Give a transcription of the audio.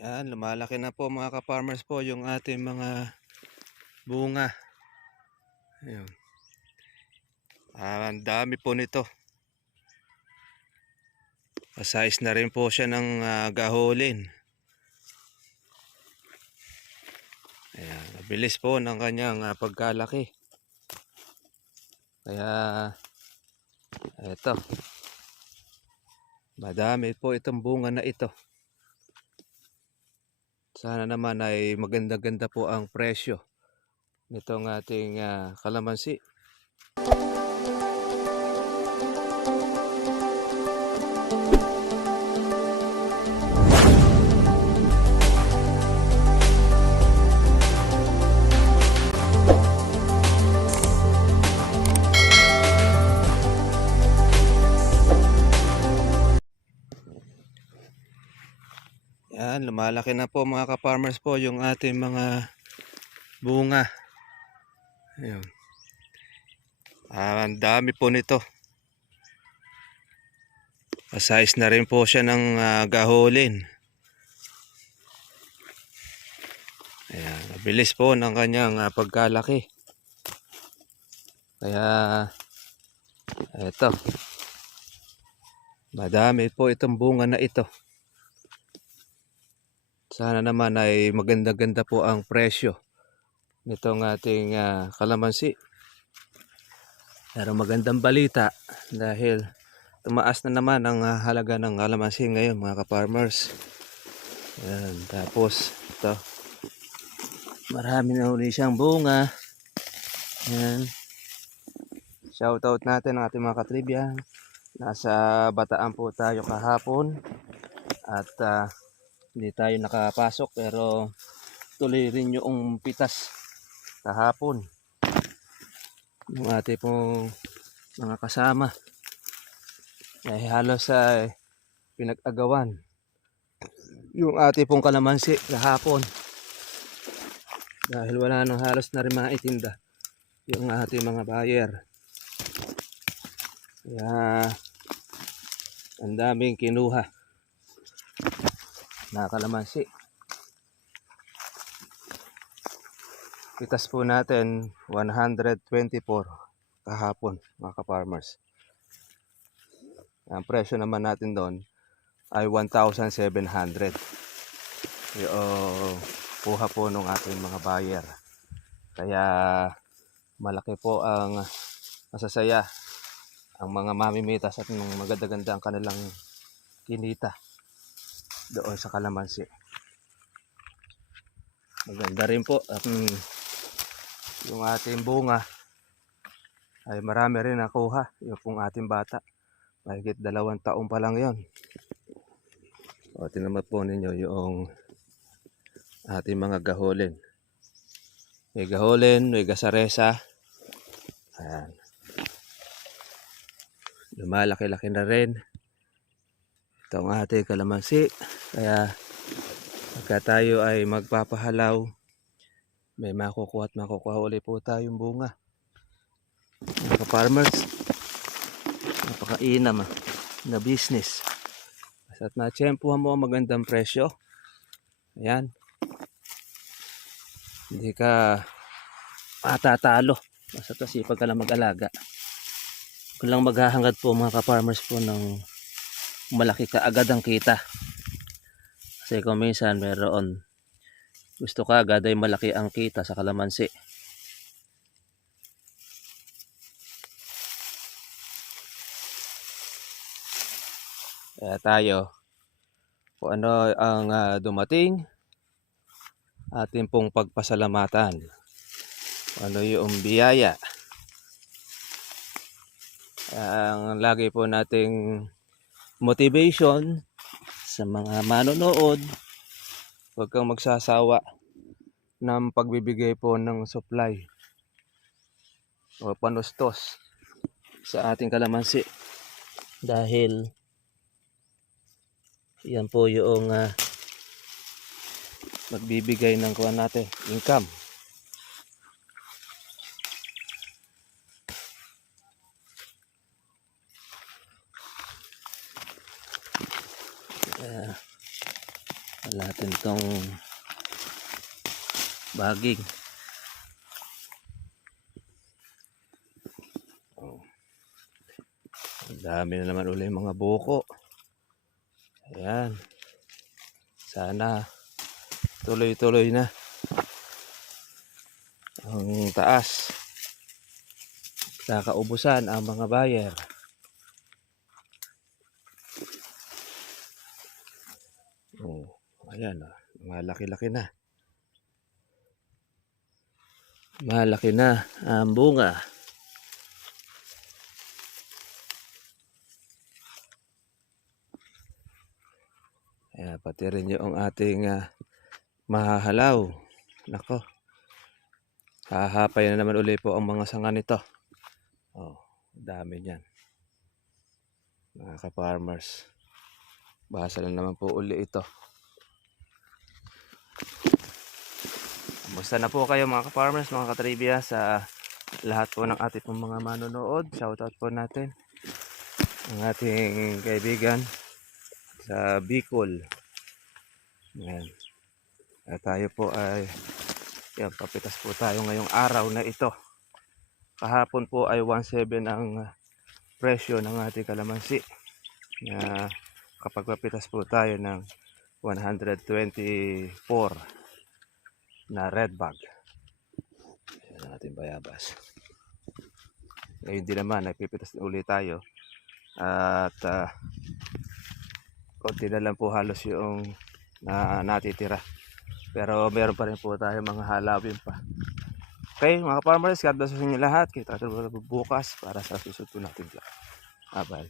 Yan, lumalaki na po mga ka-farmers po yung ating mga bunga. Ayun. Ang dami po nito. Size na rin po siya ng gaholin. Ayan, mabilis po ng kanyang pagkalaki. Kaya eto, madami po itong bunga na ito. Sana naman ay maganda-ganda po ang presyo nitong ating kalamansi. Yan, lumalaki na po mga ka-farmers po yung ating mga bunga. Ayun. Ang dami po nito. Size na rin po siya ng gaholin. Ayan, mabilis po ng kanyang pagkalaki. Kaya eto, madami po itong bunga na ito. Sana naman ay maganda-ganda po ang presyo nitong ating kalamansi. Pero magandang balita dahil tumaas na naman ang halaga ng kalamansi ngayon mga ka-farmers. Ayan, tapos ito, marami na uli siyang bunga. Ayan. Shoutout natin ang ating mga katribya. Nasa Bataan po tayo kahapon at hindi tayo nakapasok pero tuloy rin yung pitas kahapon yung ating pong mga kasama ay halos pinag-agawan yung ating pong kalamansi kahapon dahil wala nang halos na rin mga itinda yung ating mga buyer. Kaya ang daming kinuha na kalamansi. Pitas po natin 124 kahapon mga ka-farmers. Ang presyo naman natin doon ay 1,700. Yung kuha po ng ating mga buyer. Kaya malaki po ang masasaya ang mga mamimitas at maganda-ganda ang kanilang kinita doon sa kalamansi. Maganda rin po at yung ating bunga ay marami rin nakuha. Yung pong ating bata, mahigit 2 taon pa lang yon. O tinamat po ninyo yung ating mga gaholin. May gaholin, may gasaresa. Ayan. Lumalaki-laki na rin itong ating kalamansi. Kaya pagka tayo ay magpapahalaw, may makukuha at makukuha ulit po tayong bunga. Mga farmers, napakainam na business. At na-tsempuhan mo ang magandang presyo. Ayan. Hindi ka matatalo. Basta tasipag ka lang mag-alaga. Kung lang maghahangad po mga ka-farmers po ng malaki ka agad ang kita. Kasi kung minsan meron gusto ka agad ay malaki ang kita sa kalamansi. Kaya tayo, kung ano ang dumating, atin pong pagpasalamatan. Ano yung biyaya. Ang lagi po nating motivation sa mga manonood, huwag kang magsasawa ng pagbibigay po ng supply o panustos sa ating kalamansi. Dahil yan po yung magbibigay ng kuha natin, income. natin itong baging. Oh. Ang dami na naman uli mga buko. Ayan. Sana tuloy-tuloy na ang taas. Nakaubusan ang mga buyer. Oh, ayan, malaki-laki na. Malaki na ang bunga. Ayan, pati rin yung ating mahahalaw. Nako, hahapay na naman uli po ang mga sanga nito. Oh, dami niyan. Mga ka-farmers. Basa na naman po uli ito. Kumusta na po kayo mga ka-farmers, mga ka-trivia, sa lahat po ng ating pong mga manonood. Shoutout po natin ang ating kaibigan sa Bicol. Yan. At tayo po ay yan, papitas po tayo ngayong araw na ito. Kahapon po ay 1.7 ang presyo ng ating kalamansi. Na kapag papitas po tayo ng 124 na red bag. Yan ang ating bayabas. Ngayon din naman, nagpipitas ulit tayo. At konti na lang po halos yung natitira. Pero meron pa rin po tayo mga halawin pa. Okay, mga farmers, God bless sa inyo lahat. Kita tayo bukas para sa susunod po natin vlog. Bye-bye.